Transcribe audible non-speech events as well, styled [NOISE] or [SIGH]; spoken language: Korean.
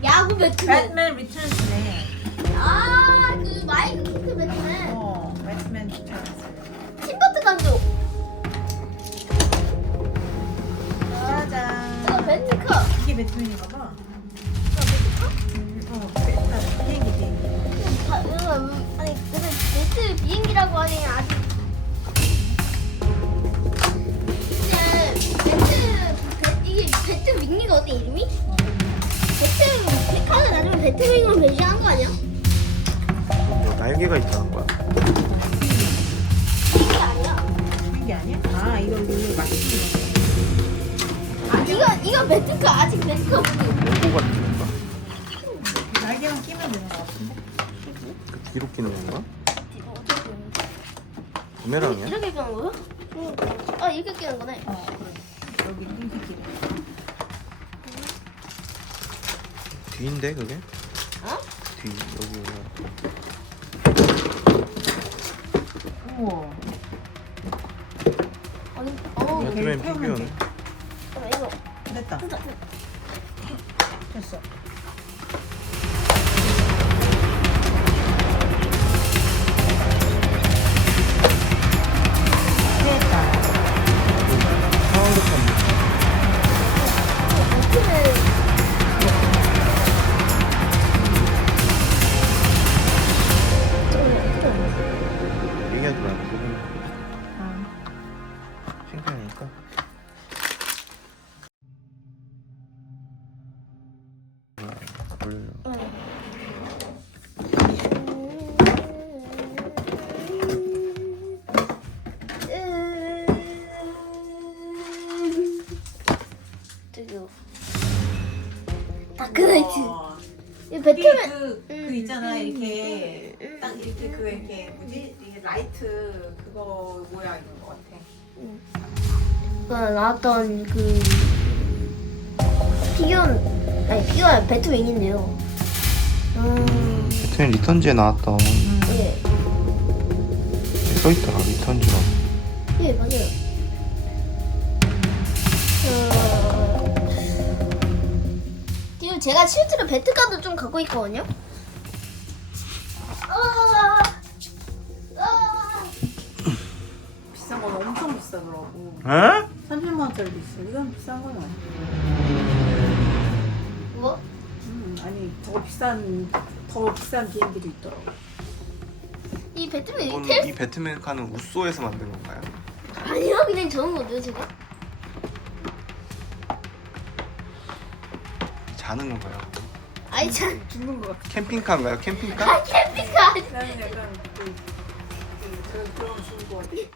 야구 배트맨. 배트맨 리턴스네. 아 그 마이크 키트 배트맨. 어 배트맨 리턴스. 팀 버튼 감독. 짜잔. 저거 벤츠커. 이게 배트맨인가 봐. 저 벤츠커? 어 비행기 아, 니 근데 배트 비행기라고 하니 스거 어, 날개가 있다는 거야? 이게 음. 아니야? 이게 아니야? 아이거 뭐. 아, 아, 이거, 이거 매트가 아직 매트 날개만 끼면 되 그? 그 뒤로 끼는 건가? 부메랑이야? 이렇게 끼는 거아 어, 이렇게 끼는 거네 어 그래. 응. 뒤인데 그게? 뒤 아니, 어, 이렇게 세우면 돼. 됐다. 됐어. 그러니까. 배트맨 그, 있잖아 이렇게 딱 이렇게 그 이렇게 뭐지 라이트 그거 모양인 것 같아. 응. 음. 그, 나왔던 그 피규어, 비교한... 아니 피규어 배트맨이네요 음. 음 배트맨 리턴즈에 나왔던. 응. 음. 예. 써있더 리턴즈가. 예 맞아요. 어... 제가 실제로 배트카도좀 갖고 있거든요. 비싸 만 원짜리도 있어. 이건 비싼 건아 뭐? 음, 아니 더 비싼 더 비싼 비행기도 있더라고. 이 배트맨 이 배트맨 카는 우소에서 만든 건가요? 아니요 그냥 좋 거죠 제가. 자는 건가요? 아니 자 죽는 거캠핑카가요 캠핑카? [LAUGHS] 캠핑카. 나는 [LAUGHS] 약간 그, 그, 그런 그런